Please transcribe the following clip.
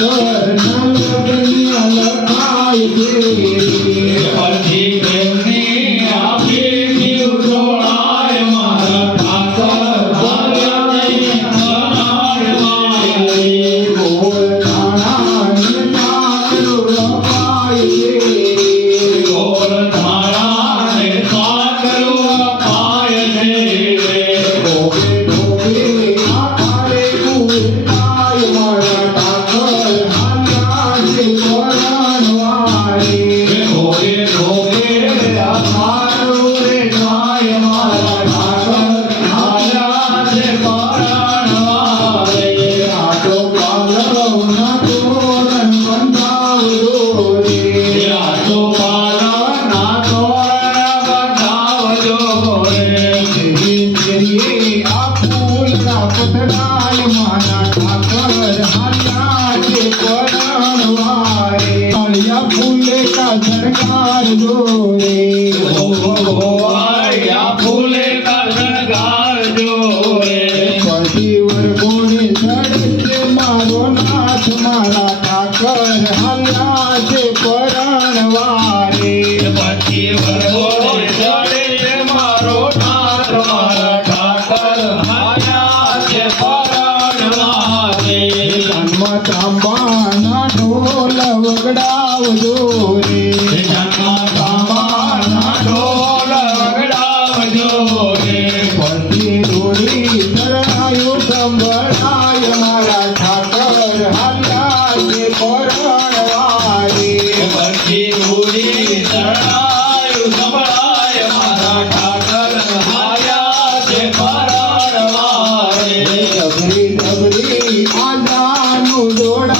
ઠાકર ના લગનિયા લખાય છે પછી તેમની આપી ઉઠોળાય મારા ઠાકર ભગવાન ગોળ ધાણા ને ઠાકર લખાય છે ગોળ ધારા ને ઠાકર અપાય છે ઢોબે ઢોબે આકારે કુરતાય મારા ઠાકર હાલ્યા છે પરણવારે ધોકે ધોકે આધારો રે નાય મારા ઠાકર આયા છે પરણવારે આટો પાલવના તોરણ બંધાવજો રે આટો પાલવના તોરણ બંધાવજો રે તેરીએ આ ફૂલના પથરાય મારા ઠાકર હાલ્યા છે પરણવારે કાળિયા ફૂલે કા શણગારજો રે આ ફૂલે કા શણગારજો રે પછી વરગોળે ચડે મારો નાથ મારા ઠાકર હાલ્યા છે પરણવારે પછી વરઘોડે ચડે મારો નાથ મારા ઠાકર આયા છે પરણવારે કાનમાં તાંબાના ઢોલ વગડાવજો રે જન્મ તાંબાના ઢોલ વગડાવજો રે પછી રોડી શરણાયું સંભળાય મારા ઠાકર હાલ્યા છે પરણવારે પછી ઉડી શરણાયું સંભળાય મારા ઠાકર આયા છે પરણવારે ડબરી ડબરી આજાનું જોડા